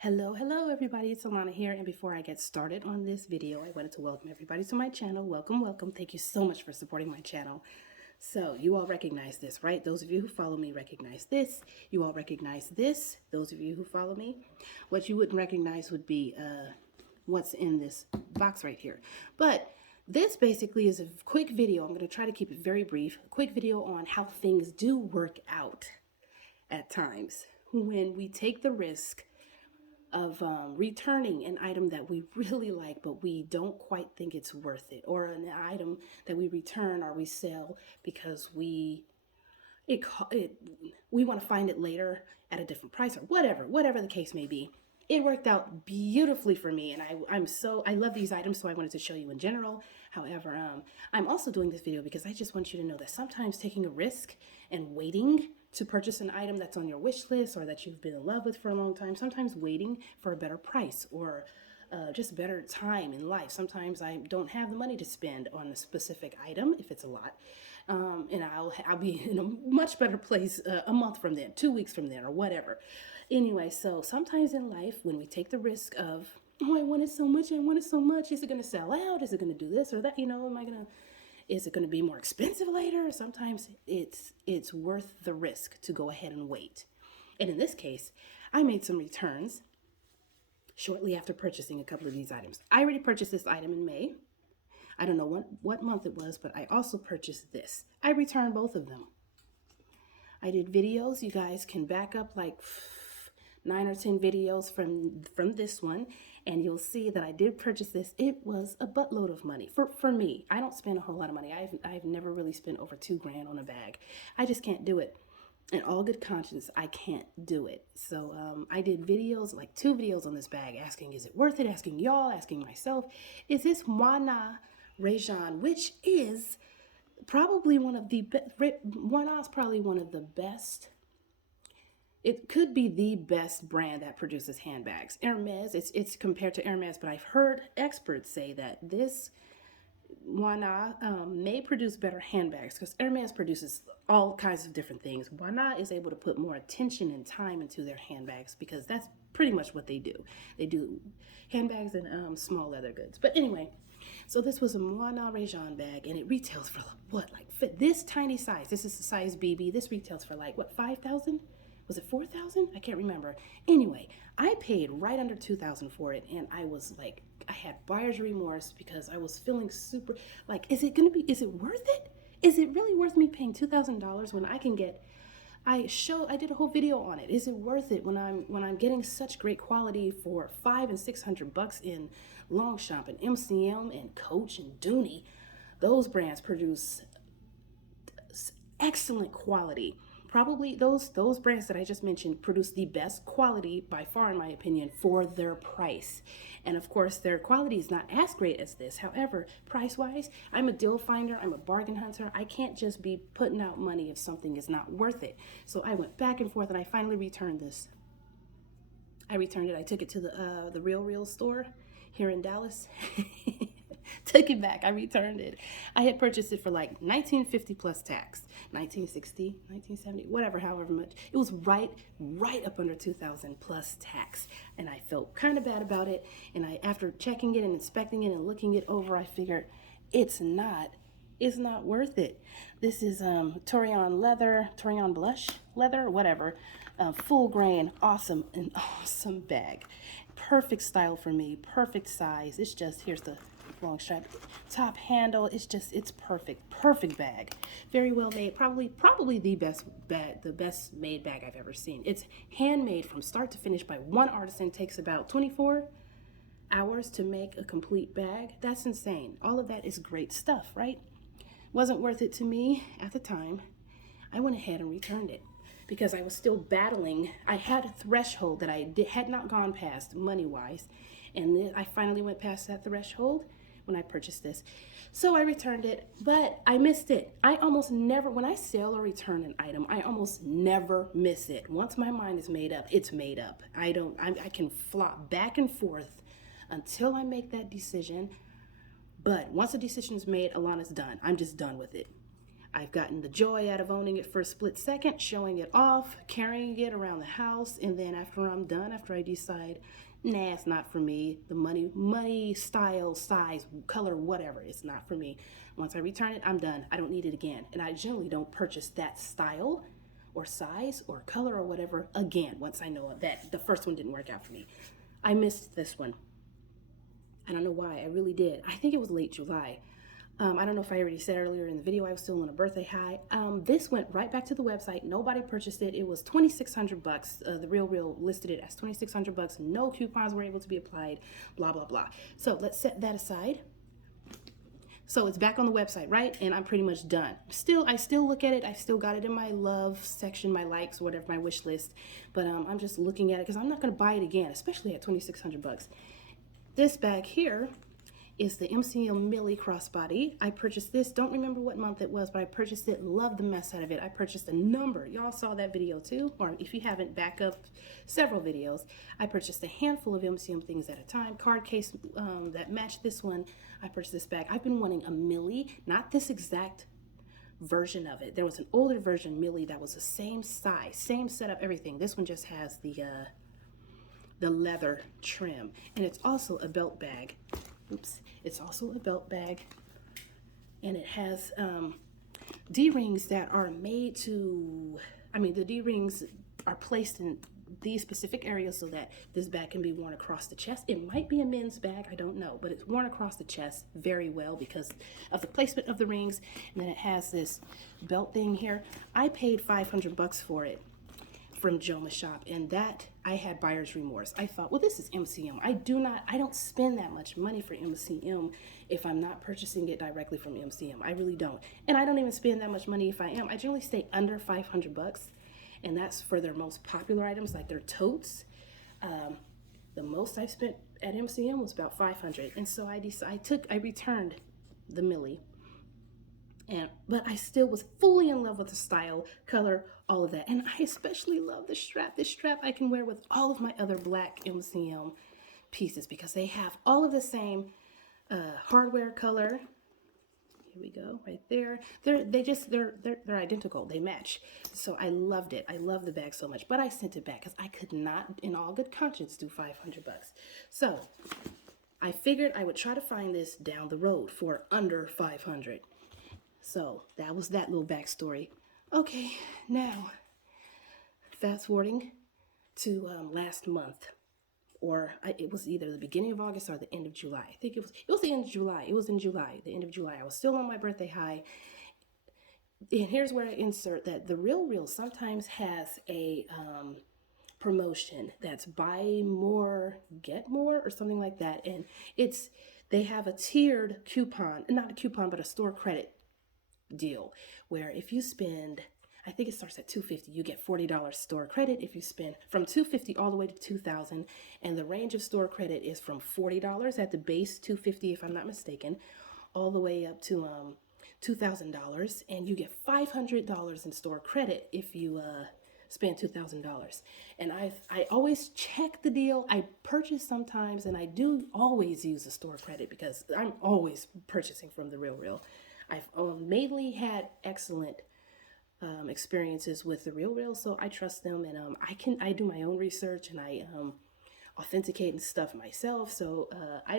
Hello everybody, it's Alana here, and before I get started on this video, I wanted to welcome everybody to my channel. Welcome. Thank you so much for supporting my channel. So you all recognize this, right? Those of you who follow me recognize this. You all recognize this. Those of you who follow me. What you wouldn't recognize would be what's in this box right here. But this basically is a quick video. I'm going to try to keep it very brief. A quick video on how things do work out at times when we take the risk of returning an item that we really like, but we don't quite think it's worth it, or an item that we return or we sell because we want to find it later at a different price or whatever the case may be. It worked out beautifully for me, and I love these items, so I wanted to show you in general. However, I'm also doing this video because I just want you to know that sometimes taking a risk and waiting to purchase an item that's on your wish list or that you've been in love with for a long time, sometimes waiting for a better price or just better time in life. Sometimes I don't have the money to spend on a specific item if it's a lot, and I'll be in a much better place a month from then, 2 weeks from then, or whatever. Anyway, so sometimes in life when we take the risk of, oh, I want it so much, is it going to sell out? Is it going to do this or that? Is it going to be more expensive later? Sometimes it's worth the risk to go ahead and wait. And in this case, I made some returns shortly after purchasing a couple of these items. I already purchased this item in May. I don't know what month it was, but I also purchased this. I returned both of them. I did videos. You guys can back up like 9 or 10 videos from this one, and you'll see that I did purchase this. It was a buttload of money for me. I don't spend a whole lot of money. I've never really spent over $2,000 on a bag. I just can't do it. In all good conscience, I can't do it. So I did videos, like 2 videos on this bag, asking, is it worth it? Asking y'all, asking myself, is this Moynat Rayon, which is probably one of the best. Moynat's probably one of the best. It could be the best brand that produces handbags. Hermes, it's compared to Hermes, but I've heard experts say that this Moynat may produce better handbags because Hermes produces all kinds of different things. Moynat is able to put more attention and time into their handbags because that's pretty much what they do. They do handbags and small leather goods. But anyway, so this was a Moynat Rayon bag, and it retails for what, like this tiny size. This is the size BB. This retails for like what, 5,000? Was it 4,000? I can't remember. Anyway, I paid right under 2,000 for it, and I was like, I had buyer's remorse because I was feeling super like, is it worth it? Is it really worth me paying $2,000 when I can get? I did a whole video on it. Is it worth it when I'm getting such great quality for $500 and $600 in Longchamp and MCM and Coach and Dooney? Those brands produce excellent quality. Probably those brands that I just mentioned produce the best quality by far, in my opinion, for their price. And of course, their quality is not as great as this. However, price-wise, I'm a deal finder. I'm a bargain hunter. I can't just be putting out money if something is not worth it. So I went back and forth, and I finally returned this. I returned it. I took it to the Real store here in Dallas. Took it back. I returned it. I had purchased it for like $19.50 plus tax, $19.60, $19.70, whatever, however much. It was right up under $2,000 plus tax, and I felt kind of bad about it. And after checking it and inspecting it and looking it over, I figured it's not worth it. This is Torian blush leather, whatever, full grain, awesome bag, perfect style for me, perfect size. It's just, here's the long strap, top handle. It's perfect bag, very well made. Probably the best made bag I've ever seen. It's handmade from start to finish by one artisan. Takes about 24 hours to make a complete bag. That's insane. All of that is great stuff, right? Wasn't worth it to me at the time. I went ahead and returned it because I was still battling. I had a threshold that had not gone past money-wise, and then I finally went past that threshold when I purchased this. So I returned it, but I missed it. I almost never, when I sell or return an item, I almost never miss it. Once my mind is made up, it's made up. I can flop back and forth until I make that decision. But once a decision is made, Alana's done. I'm just done with it. I've gotten the joy out of owning it for a split second, showing it off, carrying it around the house, and then after I'm done, after I decide, nah, it's not for me, the money, style, size, color, whatever, it's not for me. Once I return it, I'm done. I don't need it again. And I generally don't purchase that style or size or color or whatever again once I know that the first one didn't work out for me. I missed this one. I don't know why. I really did. I think it was late July. I don't know if I already said earlier in the video I was still on a birthday high. This went right back to the website. Nobody purchased it. It was $2,600. The Real listed it as $2,600. No coupons were able to be applied. Blah blah blah. So let's set that aside. So it's back on the website, right? And I'm pretty much done. I still look at it. I still got it in my love section, my likes, whatever, my wish list. But I'm just looking at it because I'm not going to buy it again, especially at $2,600. This bag here is the MCM Millie crossbody. I purchased this, don't remember what month it was, but I purchased it, loved the mess out of it. I purchased a number, y'all saw that video too, or if you haven't, back up several videos. I purchased a handful of MCM things at a time, card case that matched this one. I purchased this bag. I've been wanting a Millie, not this exact version of it. There was an older version Millie that was the same size, same setup, everything. This one just has the leather trim, and it's also a belt bag. Oops, it's also a belt bag, and it has D-rings that are made to, the D-rings are placed in these specific areas so that this bag can be worn across the chest. It might be a men's bag, I don't know, but it's worn across the chest very well because of the placement of the rings. And then it has this belt thing here. I paid $500 for it from Joma's shop, and that I had buyer's remorse. I thought, well, this is MCM. I don't spend that much money for MCM if I'm not purchasing it directly from MCM. I really don't. And I don't even spend that much money if I am. I generally stay under $500, and that's for their most popular items, like their totes. The most I spent at MCM was about $500, and so I returned the Millie. But I still was fully in love with the style, color, all of that. And I especially love the strap. This strap I can wear with all of my other black MCM pieces because they have all of the same hardware color. Here we go, right there. They're identical. They match. So I loved it. I love the bag so much. But I sent it back because I could not, in all good conscience, do $500. So I figured I would try to find this down the road for under $500. So that was that little backstory. Okay, now fast forwarding to last month, or it was either the beginning of August or the end of July. I think it was the end of July. It was in July, the end of July. I was still on my birthday high. And here's where I insert that the Real sometimes has a promotion that's buy more, get more, or something like that. And they have a tiered coupon, not a coupon, but a store credit deal where if you spend, I think it starts at $250, you get $40 store credit if you spend from $250 all the way to $2,000, and the range of store credit is from $40 at the base, $250 if I'm not mistaken, all the way up to $2,000, and you get $500 in store credit if you spend $2,000. And I always check the deal. I purchase sometimes, and I do always use the store credit because I'm always purchasing from the Real. I've mainly had excellent experiences with the Real, so I trust them, and I do my own research, and I authenticate and stuff myself. So I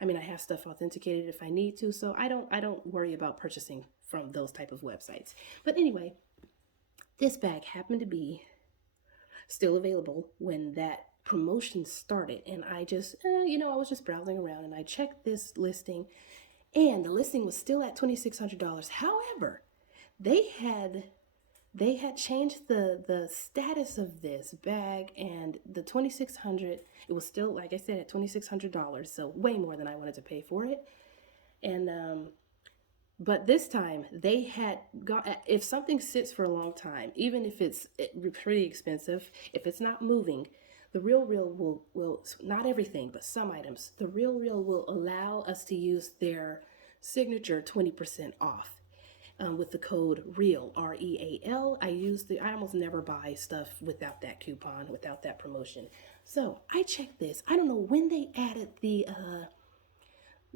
have stuff authenticated if I need to, so I don't worry about purchasing from those type of websites. But anyway, this bag happened to be still available when that promotion started, and I just I was just browsing around, and I checked this listing. And the listing was still at $2,600. However, they had changed the status of this bag, and the $2,600, it was still, like I said, at $2,600, so way more than I wanted to pay for it. And but this time they had got, if something sits for a long time, even if it's pretty expensive, if it's not moving, the Real will not everything, but some items, the Real will allow us to use their signature 20% off with the code REAL, REAL. I almost never buy stuff without that coupon, without that promotion. So I checked this. I don't know when they added the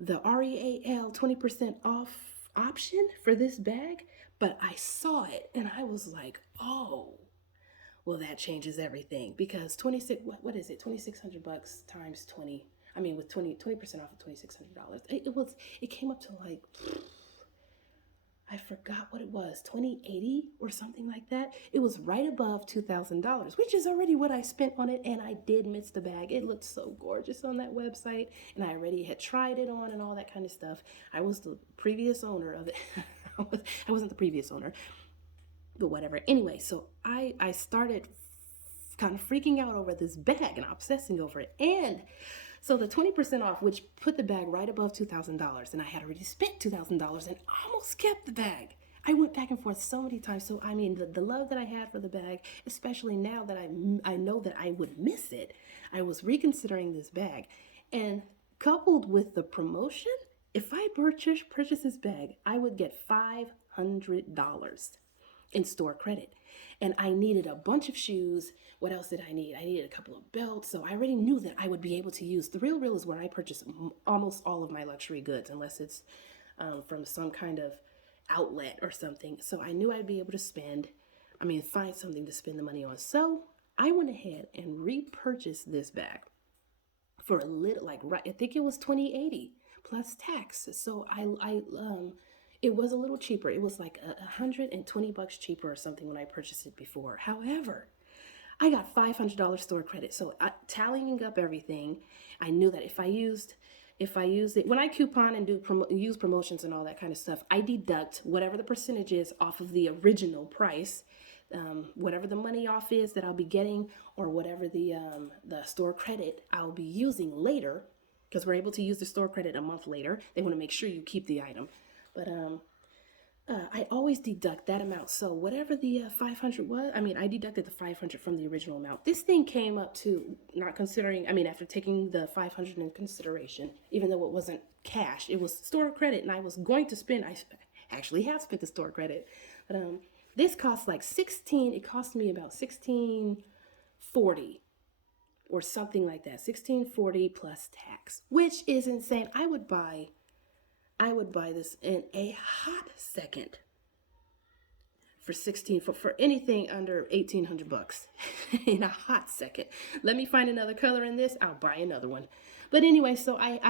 REAL 20% off option for this bag, but I saw it and I was like, oh, well, that changes everything because 26, what is it? 2,600 bucks times 20. I mean, with 20% off of $2,600. It came up to like, I forgot what it was, 2080 or something like that. It was right above $2,000, which is already what I spent on it. And I did miss the bag. It looked so gorgeous on that website. And I already had tried it on and all that kind of stuff. I was the previous owner of it. I wasn't the previous owner, but whatever. Anyway, so I started kind of freaking out over this bag and obsessing over it. And so the 20% off, which put the bag right above $2,000, and I had already spent $2,000 and almost kept the bag. I went back and forth so many times. So, I mean, the love that I had for the bag, especially now that I know that I would miss it, I was reconsidering this bag. And coupled with the promotion, if I purchase this bag, I would get $500 in store credit. And I needed a bunch of shoes. What else did I need? I needed a couple of belts. So I already knew that I would be able to use. The Real is where I purchase almost all of my luxury goods, unless it's from some kind of outlet or something. So I knew I'd be able to find something to spend the money on. So I went ahead and repurchased this bag for a little, I think it was $2,080 plus tax. So it was a little cheaper. It was like $120 cheaper or something when I purchased it before. However, I got $500 store credit. So tallying up everything, I knew that if I used it, when I coupon and use promotions and all that kind of stuff, I deduct whatever the percentage is off of the original price, whatever the money off is that I'll be getting, or whatever the store credit I'll be using later, because we're able to use the store credit a month later. They want to make sure you keep the item. But I always deduct that amount. So whatever the 500 was, I deducted the 500 from the original amount. This thing came up to, after taking the 500 in consideration, even though it wasn't cash, it was store credit, and I was going to spend, I actually have spent the store credit. But this cost it cost me about $1,640 or something like that, $1,640 plus tax, which is insane. I would buy this in a hot second for anything under 1,800 bucks in a hot second. Let me find another color in this. I'll buy another one. But anyway, so I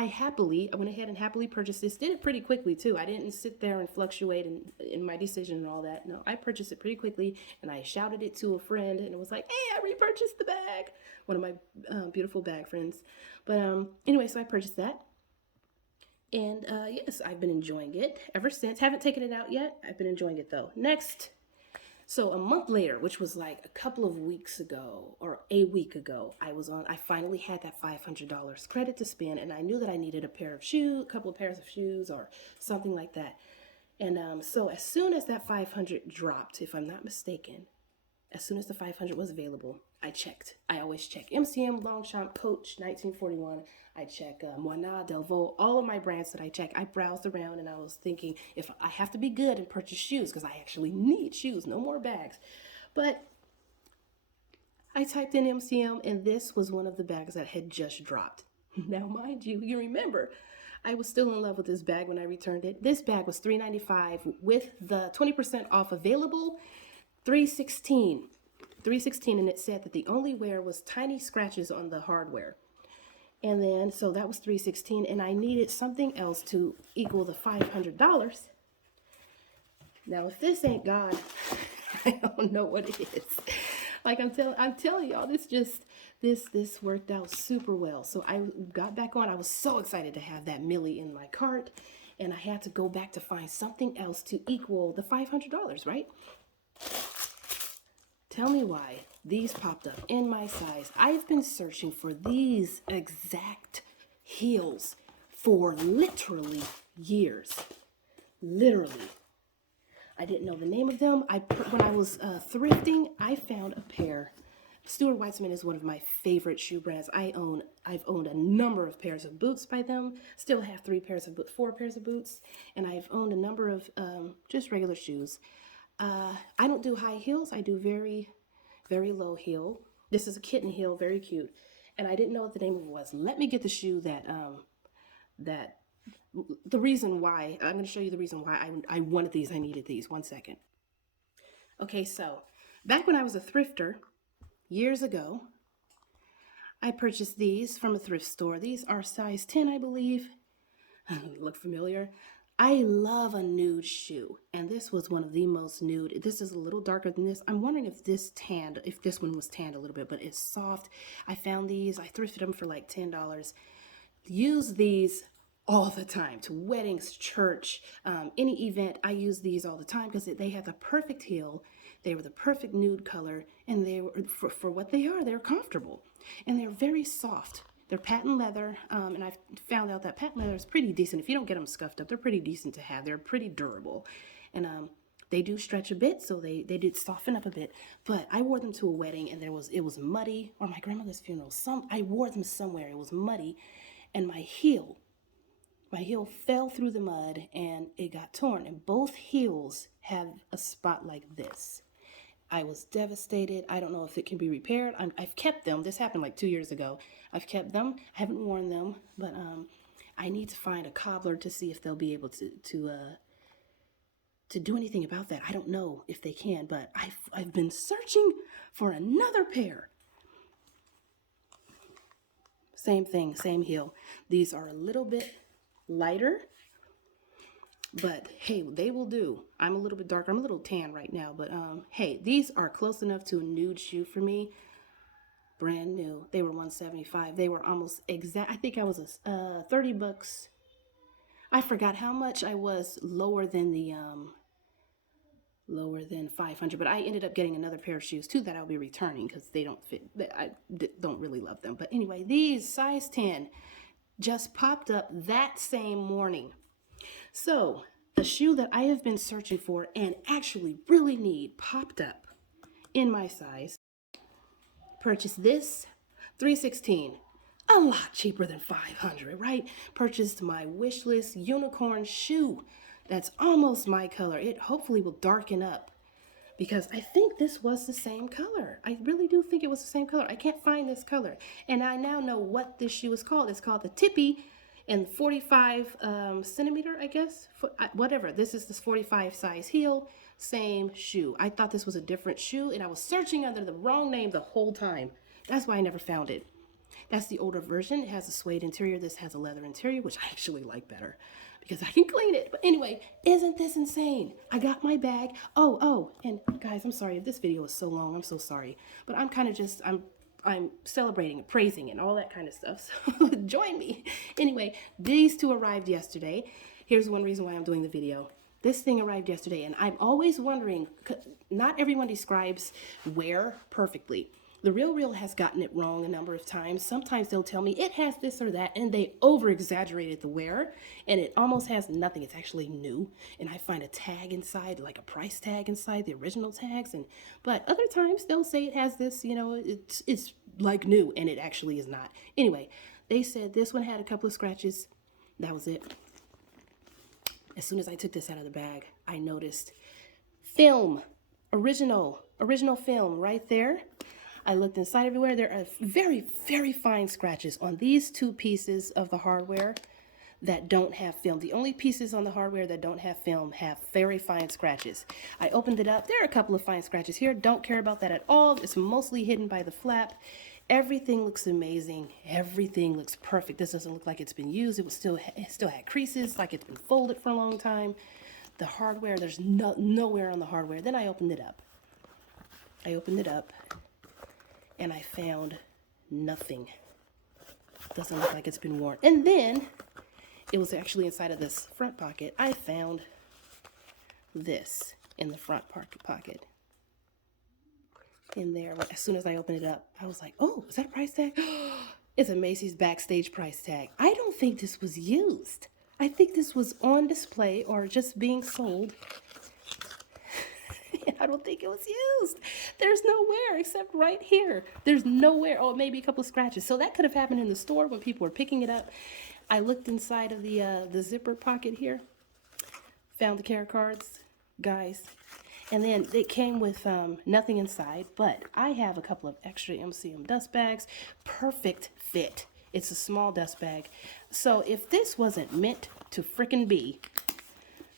went ahead and happily purchased this. Did it pretty quickly too. I didn't sit there and fluctuate in my decision and all that. No, I purchased it pretty quickly, and I shouted it to a friend, and it was like, "Hey, I repurchased the bag." One of my beautiful bag friends. But anyway, so I purchased that. And yes, I've been enjoying it ever since. Haven't taken it out yet. I've been enjoying it though. Next, so a month later, which was like a couple of weeks ago or a week ago, I finally had that $500 credit to spend, and I knew that I needed a couple of pairs of shoes or something like that. And so as soon as that 500 dropped, if I'm not mistaken, as soon as the 500 was available, I checked. I always check MCM, Longchamp, Coach, 1941. I check Moynat, Delvaux, all of my brands that I check. I browsed around and I was thinking, if I have to be good and purchase shoes, because I actually need shoes, no more bags. But I typed in MCM, and this was one of the bags that had just dropped. Now, mind you, you remember, I was still in love with this bag when I returned it. This bag was $395 with the 20% off available, $316, and it said that the only wear was tiny scratches on the hardware. And then, so that was $316, and I needed something else to equal the $500. Now, if this ain't God, I don't know what it is. Like I'm telling y'all, this worked out super well. So I got back on. I was so excited to have that Millie in my cart, and I had to go back to find something else to equal the $500, right? Tell me why these popped up in my size. I've been searching for these exact heels for literally years. Literally. I didn't know the name of them. When I was thrifting, I found a pair. Stuart Weitzman is one of my favorite shoe brands. I've owned a number of pairs of boots by them. Still have 4 pairs of boots, and I've owned a number of just regular shoes. I don't do high heels. I do very, very low heel. This is a kitten heel, very cute. And I didn't know what the name of it was. Let me get the shoe that the reason why, I'm going to show you the reason why I wanted these, I needed these. One second. Okay, so back when I was a thrifter years ago, I purchased these from a thrift store. These are size 10, I believe. Look familiar? I love a nude shoe, and this was one of the most nude. This is a little darker than this. I'm wondering if this one was tanned a little bit, but it's soft. I found these. I thrifted them for like $10. Use these all the time to weddings, church, any event. I use these all the time because they have the perfect heel. They were the perfect nude color, and they were for what they are. They're comfortable, and they're very soft. They're patent leather, and I found out that patent leather is pretty decent. If you don't get them scuffed up, they're pretty decent to have. They're pretty durable, and they do stretch a bit, so they did soften up a bit. But I wore them to a wedding, and it was muddy, or my grandmother's funeral. I wore them somewhere. It was muddy, and my heel fell through the mud, and it got torn. And both heels have a spot like this. I was devastated. I don't know if it can be repaired. I've kept them. This happened like 2 years ago. I've kept them. I haven't worn them, but I need to find a cobbler to see if they'll be able to do anything about that. I don't know if they can, but I've been searching for another pair. Same thing, same heel. These are a little bit lighter, but hey, they will do. I'm a little bit darker. I'm a little tan right now, but hey, these are close enough to a nude shoe for me. Brand new. They were $175. They were almost exact. I think I was $30. I forgot how much I was lower than 500, but I ended up getting another pair of shoes too that I'll be returning because they don't fit. I don't really love them. But anyway, these size 10 just popped up that same morning. So the shoe that I have been searching for and actually really need popped up in my size. Purchased this, $316. A lot cheaper than $500, right? Purchased my wish list unicorn shoe. That's almost my color. It hopefully will darken up because I think this was the same color. I really do think it was the same color. I can't find this color. And I now know what this shoe is called. It's called the Tippy and 45 centimeter, I guess. Whatever. This is this 45 size heel. Same shoe. I thought this was a different shoe, and I was searching under the wrong name the whole time. That's why I never found it. That's the older version. It has a suede interior. This has a leather interior, which I actually like better because I can clean it. But anyway, isn't this insane? I got my bag. Oh, and guys, I'm sorry if this video is so long. I'm so sorry. But I'm kind of just, I'm celebrating and praising and all that kind of stuff. So join me. Anyway, these two arrived yesterday. Here's one reason why I'm doing the video. This thing arrived yesterday, and I'm always wondering, not everyone describes wear perfectly. The Real has gotten it wrong a number of times. Sometimes they'll tell me it has this or that, and they over-exaggerated the wear, and it almost has nothing. It's actually new, and I find a tag inside, like a price tag inside the original tags. But other times they'll say it has this, it's like new, and it actually is not. Anyway, they said this one had a couple of scratches. That was it. As soon as I took this out of the bag, I noticed film, original film right there. I looked inside everywhere. There are very, very fine scratches on these two pieces of the hardware that don't have film. The only pieces on the hardware that don't have film have very fine scratches. I opened it up. There are a couple of fine scratches here. Don't care about that at all. It's mostly hidden by the flap. Everything looks amazing. Everything looks perfect. This doesn't look like it's been used. It still had creases, like it's been folded for a long time. The hardware, there's nowhere on the hardware. Then I opened it up. And I found nothing. Doesn't look like it's been worn. And then it was actually inside of this front pocket. I found this in the front pocket. In there, as soon as I opened it up, I was like, oh, is that a price tag? It's a Macy's backstage price tag. I don't think this was used. I think this was on display or just being sold. I don't think it was used. There's nowhere except right here. There's nowhere. Oh, maybe a couple of scratches. So that could have happened in the store when people were picking it up. I looked inside of the zipper pocket here. Found the care cards, guys. And then it came with nothing inside. But I have a couple of extra MCM dust bags. Perfect fit. It's a small dust bag. So if this wasn't meant to frickin' be,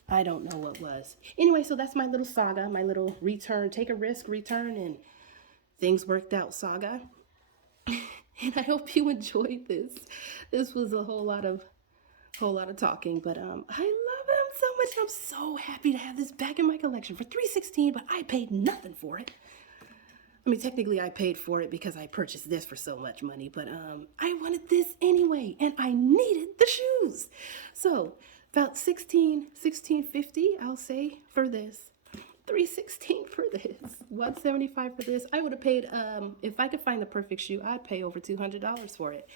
I don't know what was. Anyway, so that's my little saga, my little return, take a risk, return, and things worked out saga. And I hope you enjoyed this. This was a whole lot of talking, but I love them so much. I'm so happy to have this back in my collection for $316, but I paid nothing for it. I mean, technically I paid for it because I purchased this for so much money, but I wanted this anyway, and I needed the shoes. So about $16.50, I'll say, for this. $316 for this, $175 for this. I would have paid, if I could find the perfect shoe, I'd pay over $200 for it.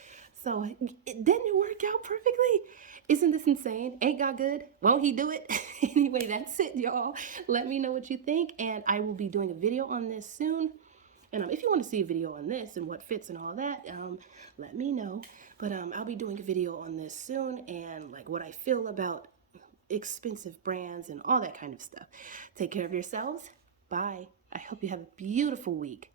So didn't it work out perfectly? Isn't this insane? Ain't God good? Won't he do it? Anyway, that's it, y'all. Let me know what you think, and I will be doing a video on this soon. And if you want to see a video on this and what fits and all that, let me know. But I'll be doing a video on this soon, and like what I feel about expensive brands and all that kind of stuff. Take care of yourselves. Bye. I hope you have a beautiful week.